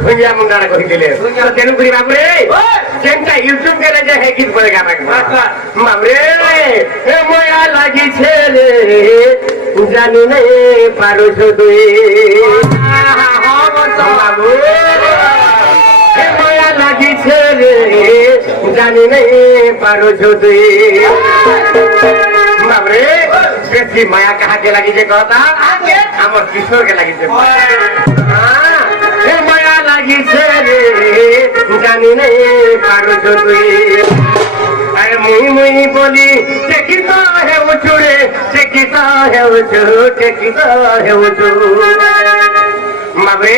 भुंजिया मुंडाड़ा कहिदिले तेनु करी बाबरे जेंटा यूट्यूब के रे हे गीत करे गाबा बाबरे ए मोया लागी छे रे जानी नहीं पारो छो तुई बाबू ए मोया लागी छे रे जानी नहीं पारो छो तुई बाबरे बेसी माया कहा के लागी जे कहता हमर किशोर के लागी जे जानी नहीं पारो जो तुई अरे मुई मुई बोली टेकिता है वो चूड़े टेकिता है वो चूड़े टेकिता है वो चूड़े मबे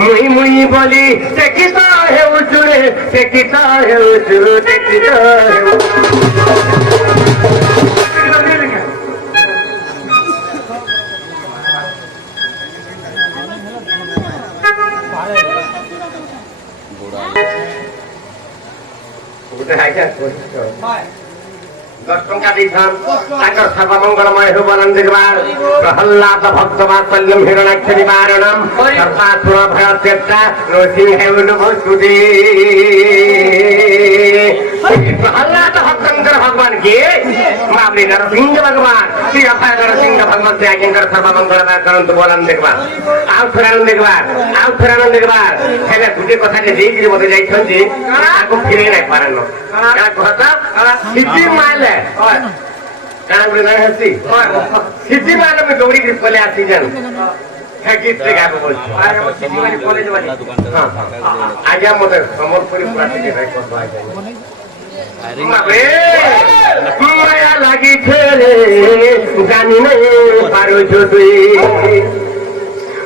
मुई मुई बोली टेकिता है वो चूड़े टेकिता है वो चूड़े टेकिता है वो सर्वमंगलमय प्रहल्लाद भक्तवात्सल्यम हिरणाक्ष निवारणम सर्वासुर भयत्यक्ता नृसिंहस्तुति प्रहल्लाद भक्तंकर भगवान के मामले नरसिंह भगवान श्री अभय नरसिंह भगवान से आज्ञा सर्वमंगलमय करंत बोलन देखबार आउ थरानंद देखबार हेले गुटे कथा जे देई मते जाइछन जे आको फिरे नै पारनो का कहता सिद्धि माले कान गुरे नै हसी सिद्धि माले में गौरी के पले आसी जन है गीत से गाबो बोल अरे वो सिद्धि वाली कॉलेज वाली हां आजा मते समरपुरी प्रार्थी के भाई को आ जाए मबे माया लागी छे रे जानी नहीं पारो जो तुई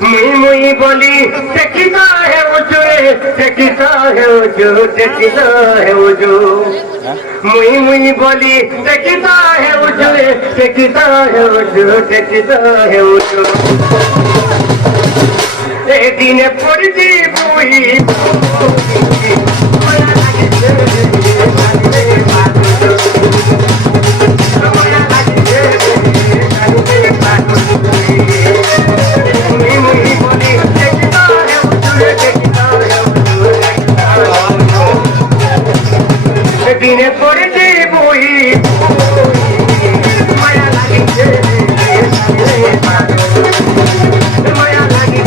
मुई मुई बोली टेकिता है वो चूड़े टेकिता है वो जो टेकिता है वो जो मुई मुई बोली टेकिता है वो चूड़े टेकिता है वो जो टेकिता है वो जो ए दिन पड़ती मुई दिने पड़ते बोई माया लागी माया लागी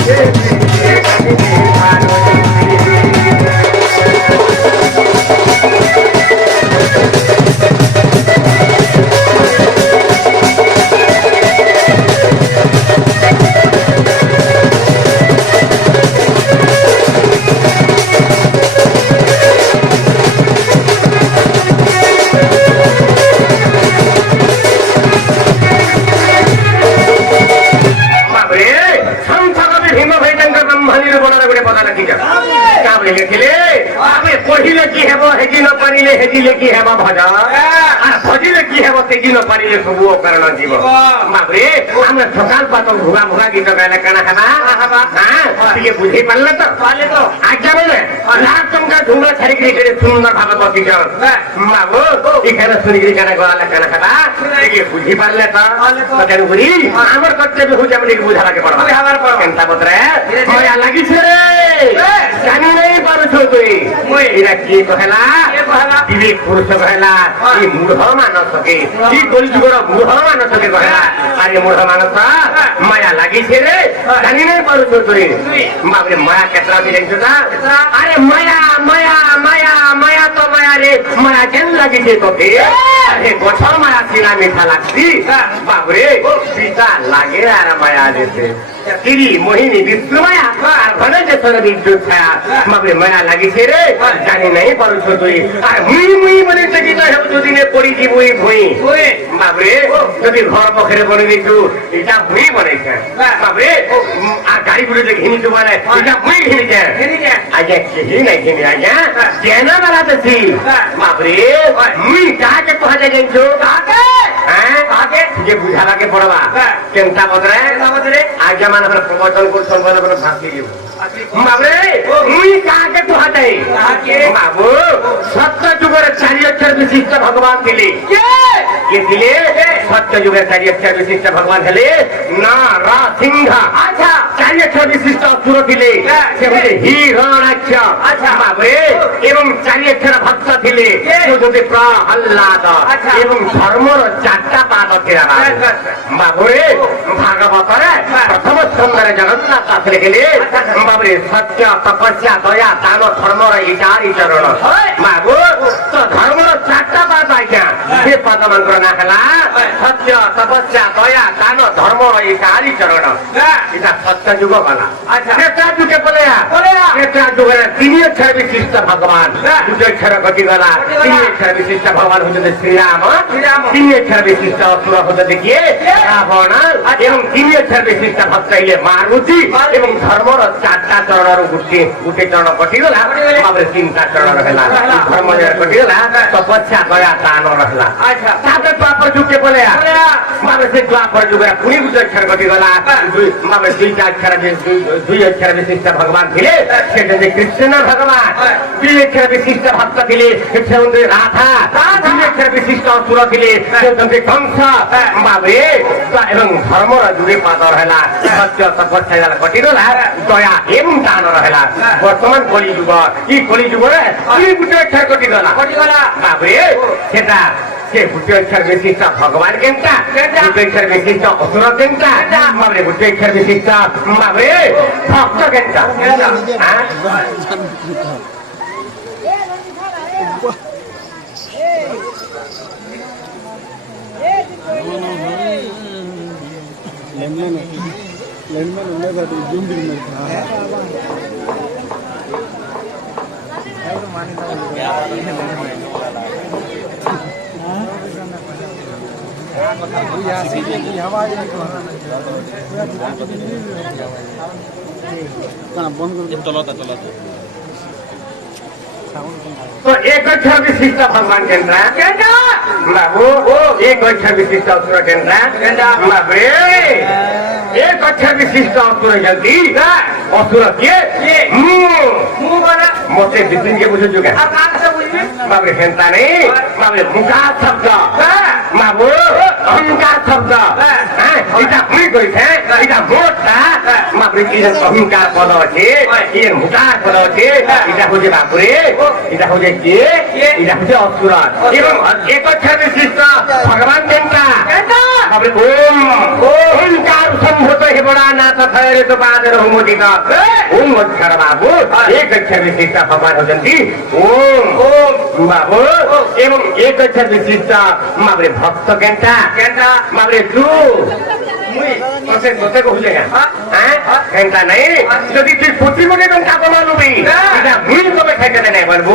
पढ़िले की हेबो हेजी न पारिले हेजिले की हेबो भजा आ भजिले की हेबो तेजी न पारिले सबु कारण जीव बाबरे हमने सकाल पातो भुगा भुगा गीत गायला काना हेबा हां तिके बुझी पाले तो आज्ञा बोले लाख टंका ढुंगा छाड़ी करे सुंदर भाव बसी कर बाबू इखाने सुनी के काना गाला काना हेबा तिके बुझी पाले तो तेनु बुरी हमर कर्तव्य हो जाबे के बुझाला के पड़बा बुझावर पर केनता बतरे मोया लागि छे रे जानी नहीं पारो छो तुई मोय इरा की कहला विवेक पुरुष कहला ई मूढ़ मानस के ई कलिजुगर मूढ़ मानस के कहला अरे मूढ़ मानस माया लागि छे रे जानी नहीं पारो छो तुई बाबरे माया केतरा भी जाइछो ना अरे माया माया माया माया तो माया रे माया केन लागि छे तो के अरे गोठर माया सिना मीठा लागती बाबरे सीता लागे अरे माया देते तिरी मोहिनी विष्णुमाया भले जे सर विद्युत छाया मबे माया लागि छे रे जानी नहीं पारो छो तुई अरे मुई मुई बने टेकिता है जो दिने पड़ी की मुई भुई बाबरे जदी घर पखरे बने दिछु इटा भुई बने छे बाबरे आ गाड़ी गुड़े जे घिनी जो बने इटा भुई घिनी छे आजे केही नहीं घिनी आजा केना वाला त छी बाबरे मुई का के कहजे जइछो काके हैं काके जे बुझाला के पड़वा केनता बदरे आजा मान प्रवचन को संबंध भाग के বাবরে মুই কাকে তো হাতাই বাবু সত্য যুগের 4 অক্ষর বিশিষ্ট ভগবান ଥିଲେ কে ଥିଲେ সত্য যুগের 4 অক্ষর বিশিষ্ট ভগবান ଥିଲେ নরসিংহ আচ্ছা 4 অক্ষর বিশিষ্ট অসুর ଥିଲେ সে হচ্ছে হিরণ্যাক্ষ আচ্ছা বাবরে এবং 4 অক্ষর ভক্ত ଥିଲେ যদি প্রহ্লাদ এবং ধর্মর 4টা পাদ ଥିଲା বাবরে ভাগবতরে প্রথম স্কন্ধরে জগন্নাথ দাস লিখিলে বাবরে সত্য তপস্যা দয়া দান ধর্মর এই 4 চরণ বাবু তো ধর্মর 4টা পাদ আজ্ঞা সে পাদ মন্ত্র না ହେଲା সত্য তপস্যা দয়া দান ধর্মর এই 4 চরণ এটা সত্য যুগ গলা ত্রেতা যুগে বলেয়া ত্রেতা যুগের 3 অক্ষর বিশিষ্ট ভগবান 2 অক্ষর গতি গলা 3 অক্ষর বিশিষ্ট ভগবান হচ্ছে শ্রীরাম 3 অক্ষর বিশিষ্ট অসুর হচ্ছে কি রাবণ এবং 3 অক্ষর বিশিষ্ট ভক্ত হইলে মারুতি এবং ধর্মর 4টা চরণর গোটে চରଣ কটিগলা তাପରେ 3টা চରଣ ରହିଲା ଧର୍ମର କଟିଗଲା ତପସ୍ୟା ଦୟା ଦାନ ରହିଲା ତାପରେ ଦ୍ୱାପର ଯୁଗେ ବଲେଆ ତାପରେ ସେ ଦ୍ୱାପର ଯୁଗରେ ପୁଣି 2 ଅକ୍ଷର କଟିଗଲା ତାପରେ 2ଟା ଅକ୍ଷର 2 ଅକ୍ଷର ବିଶିଷ୍ଟ ଭଗବାନ ଥିଲେ ସେ ଯେ କୃଷ୍ଣ ଭଗବାନ 2 ଅକ୍ଷର ବିଶିଷ୍ଟ ଭକ୍ତ ଥିଲେ ସେ ହେଉଛନ୍ତି ରାଧା 2 ଅକ୍ଷର ବିଶିଷ୍ଟ ଅସୁର ଥିଲେ ସେ ହେଉଛନ୍ତି କଂସ ବାବରେ ଏବଂ ଧର୍ମର ଯୁଗେ ପାଦ ରହିଲା ସତ୍ୟ ତପସ୍ୟା କଟିଗଲା ଦୟା ଏବଂ ଦାନ ରହିଲା ବର୍ତ୍ତମାନ କଳି ଯୁଗ এই কলি যুগরে এই 2 অক্ষর কটিগলা বাবরে সেটা সে 2 অক্ষর বিশিষ্ট ভগবান কেনটা 2 অক্ষর বিশিষ্ট অসুর কেনটা বাবরে 2 অক্ষর বিশিষ্ট বাবরে ভক্ত কেনটা হ্যাঁ লেনম্যান উল্লেখ জুম দিন तो एक अक्षर विशिष्ट भगवान केंद्र बाबू एक अक्षर विशिष्ट असुर केंद्र बाबरे एक अक्षर विशिष्ट असुर जल्दी असुर के मोटे बिपिन के बुझे चुके बाबरे हेंता नहीं बाबरे मुका शब्द बाबू अहंकार शब्द इटा हुई गई है इटा मोटा बाबरे की अहंकार पद अच्छे ये मुकार पद अच्छे इटा हो जे बाबरे इटा हो जे के इटा हो जे असुर एवं एक अक्षर विशिष्ट भगवान केंद्र बाबरे ओम ओंकार संभूत हे बड़ा नाथ थरे तो बादर हो मोदित ओम अक्षर बाबू एक अक्षर विशिष्ट भगवान होजंती ओम ओम बाबू एवं एक अक्षर विशिष्ट बाबरे भक्त केंद्र बाबरे तू मुझे दोते को हुलेगा हैं केंद्र नहीं যদি তুই প্রতি কোটি টাকা কমালুবি এটা মুই কমে থেকে নাই বলবো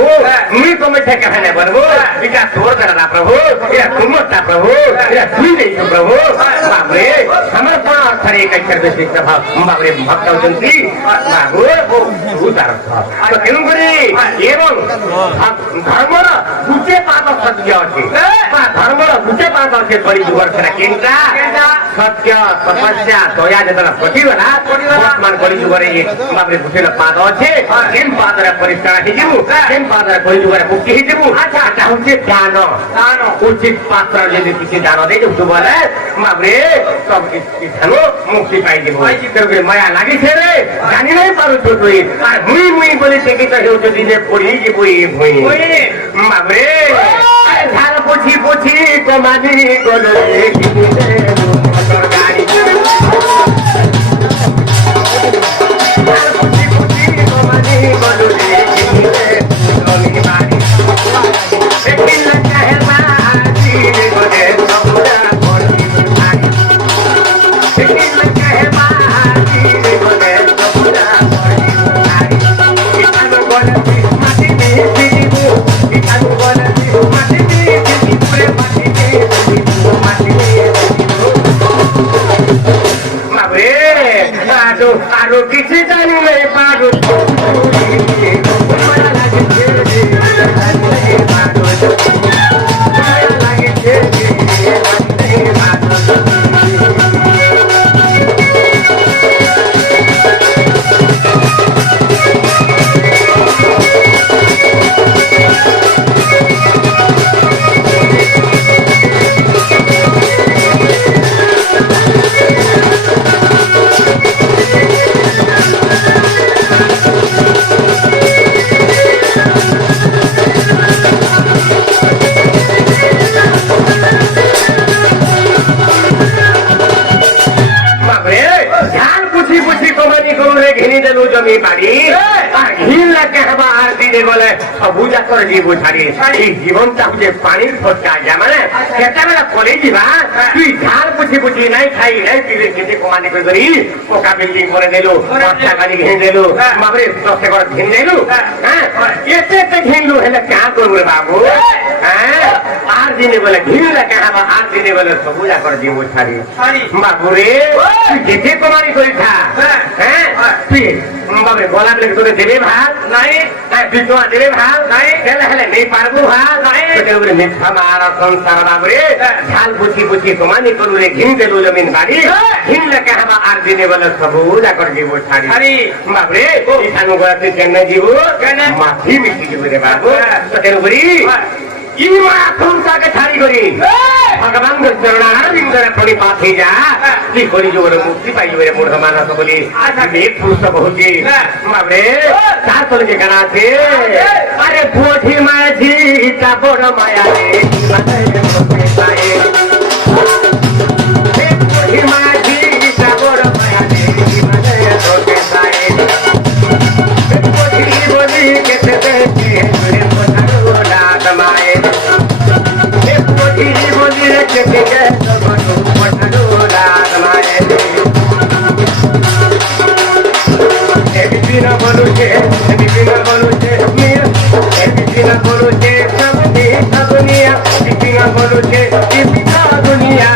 মুই কমে থেকে নাই বলবো এটা তোর দ্বারা প্রভু এটা তোমার দ্বারা প্রভু এটা তুই নেই প্রভু বাবরে আমার পাঁচ সারে এক অক্ষর বিশিষ্ট বাবরে ভক্ত হচ্ছেন বাবু উদার তো কেন করে এবং ধর্মর দুটে পাদ সত্য আছে ধর্মর দুটে পাদ আছে কলি যুগর সেটা কেন্দ্র সত্য তপস্যা দয়া যেটা কটিগলা বর্তমান কলি যুগরে বাবরে দুটের পাদ আছে কেন পাদরে পরিষ্কার হইଯିବୁ কেন পাদরে কলি যুগরে মুক্তি হইଯିବୁ এটা হচ্ছে দান উচিত পাত্র যদি কিছু দান দেই তো বলে বাবরে সব কিছু ধানো মুক্তি পাইଯିବୁ তেরে মায়া লাগিছে রে জানি নাই পারু তো তুই আর মুই মুই বলে থেকে তো হেউ যদি নে পড়ি কি বই ভুই বাবরে ধার পুছি পুছি কমানি গলো দেখিতে মোটর গাড়ি ধার পুছি পুছি কমানি গলো দেখিতে রমি বাড়ি একদিন চাহে মাঝি গলে সবরা পড়ি ভাই একদিন চাহে মাঝি গলে সবরা পড়ি ভাই ইতানো গলে মাটি দিবু ইতানো গলে মাটি দিবু পুরে মাটি দিবু মাটি দিবু বাবরে আরো কিছু জানি নাই পারো মায়া লাগছে মায়া লাগছে ঘিনি দেলু জমি বাড়ি আর ঘিন লাগে হবা আর দিনে বলে সবুজা করে জীব ছাড়ি এই জীবনটা হচ্ছে পানির ফটকা যা মানে কেটাবেলা কলে যাবা তুই ঝাল পুছি পুছি নাই খাই নাই পিলে খেতে কমানি করে করি পোকা বিল্ডিং করে দিলু বর্ষা গাড়ি ঘিন দিলু বাবরে 10 একর ঘিন দিলু হ্যাঁ এতে ঘিনলু হেলে কা করবো বাবু হ্যাঁ আর দিনে বলে ঘিন লাগে হবা আর দিনে বলে সবুজা করে জীব ছাড়ি বাবুরে তুই যেতে কমানি করি খা হ্যাঁ তুই বাবরে গলা বলে তোরে দেবে ভাত নাই তুই তোমার দেবে ভাত নাই হেলে হেলে নেই পারবো ভাত নাই মিথ্যা মার সংসার বাবরে ঝাল পুছি পুছি কমানি করু রে ঘিন দেলু জমিন বাড়ি ঘিন লাগে হবা আর দিনে বলে সবুজা করে জীব ছাড়ি বাবরে ইসানু গোড়া তুই কেন জীব মাফি মিশি জীব রে বাবু তো তেরু করি ইমা সংসারকে ছাড়ি করি ভগবান চরণারবিন্দরে পড়ি পাথে যা কি করি জোরে মুক্তি পাই জোরে মূর্খ মানস বলি এক পুরুষ বহুছি বাবরে তার তলে যে গান আছে আরে পুঠি মাঝি তা বড় মায়া রে পুঠি মাঝি তা বড় মায়া রে পুঠি বলি কেতে দেখি মায়ের পুঠি বলি কেতে বিভিন্ন বলুছে বিভিন্ন বলুছে সবনিয়া বিভিন্ন বলুছে দুনিয়া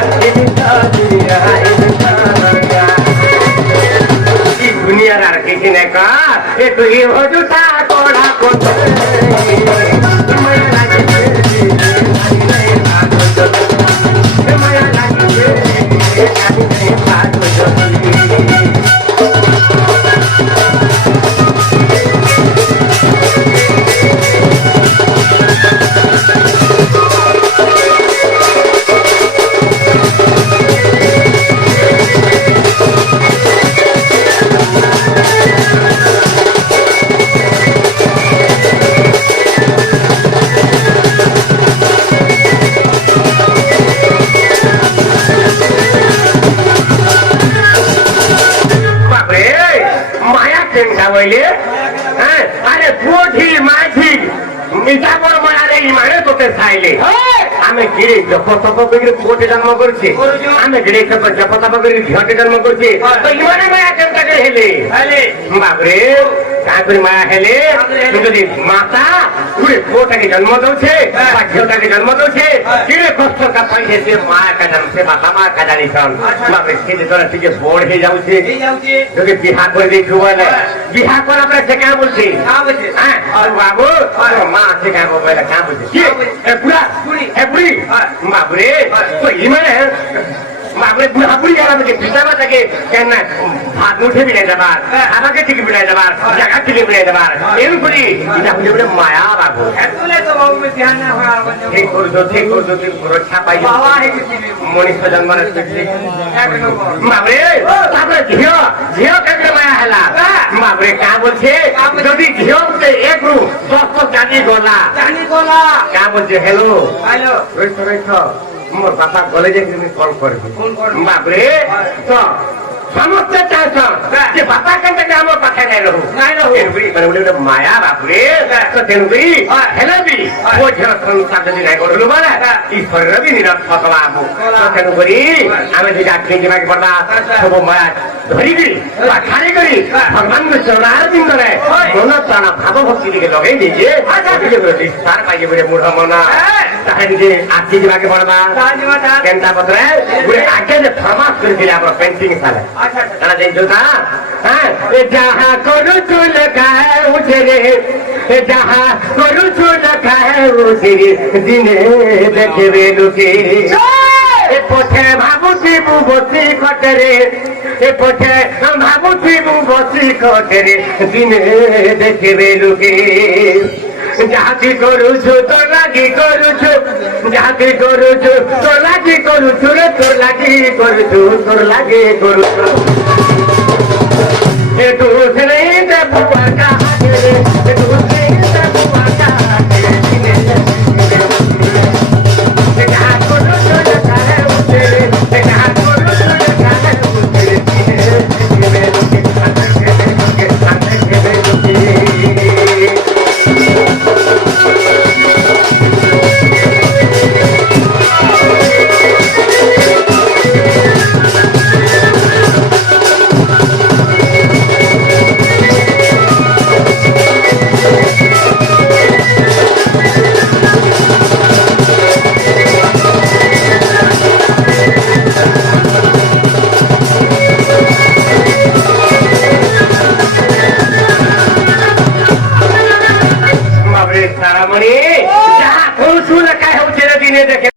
দুনিয়ার আর কিছু নেই কা একটু হজুটা কড়া করতে মায়া লাগছে আরে পুঠি মাঝি মিঠা বড় মায়ারে ইমানে তোতে চাইলে আমি গিরে জপ তপ করে কোটে জন্ম করছি আমি গিরে জপ তপ করে ঘটে জন্ম করছি তো ইমানে মায়া কেমন হেলে বাবরে কাকুর মায়া হেলে যদি মাতা পুরে পুটাকে জন্ম দৌছে বা ঝিওটাকে জন্ম দৌছে কিরে কষ্ট কা পাইছে সে মায়া কা জন্ম সে বাবা মা কা জানি সন বাবরে সে তোরা থেকে বড় হয়ে যাচ্ছে যদি বিহা করে দেখু বলে বিহা করা পরে সে কা বলছে হ্যাঁ আর বাবু মা সে কা বলে কা বলছে কি এ বুড়ি বাবরে তো ইমানে বাবরে বুড়া বুড়ি গেল আমাকে পিতামা থেকে কেন ভাত মুঠে বিড়ে দেবার আমাকে থেকে বিড়ে দেবার জায়গা থেকে বিড়ে দেবার এরপরে এটা হচ্ছে বলে মায়া বাবু ঠিক করছো তুই রক্ষা পাই মনীষ জন্ম বাবরে তারপরে ঝিও কাকে মায়া হেলা বাবরে কা বলছে যদি ঝিও এক রু 10 জানি গলা কা বলছে হেলো রইছ মোর বাপা গলে যে তুমি কল করবি বাবরে তো সমস্ত চাইছ যে বাপা কেন আমার পাখে নাই রহু মায়া বাবরে তো তেণুকরি হেলবি ও ঝিও সংসার যদি নাই করলু বলে ঈশ্বরের বি নিরর্থক বাবু তো তেণুকরি আমি যদি আজকে যাকে পড়বা সব মায়া ধরিকি বা ছাড়ি করি ভগবান চরণার বিন্দরে মন প্রাণ ভাব ভক্তি দিকে লগাই দিয়েছে বিস্তার পাইছে বলে মূঢ় মনা তাহলে যে আজকে যাকে পড়বা কেনটা পত্রে গুড়ে আগে যে ফরমাস করেছিল আমার পেন্টিং সালে তারা দেখছো না হ্যাঁ যাহা করু চুল খায় উঠে রে যাহা করু চুল খায় উঠে রে দিনে দেখবে লোকে পথে ভাবুছি বসি কটরে পথে ভাবুছি বসি কটরে দিনে দেখবে লোকে যাহাকে করুছু তো লাগি করুছু যাহাকে করুছু তো লাগি করুছু রে তোর লাগি করুছু তোর লাগি করুছু এ তুসরে দেবু কাহা রে এ তুসরে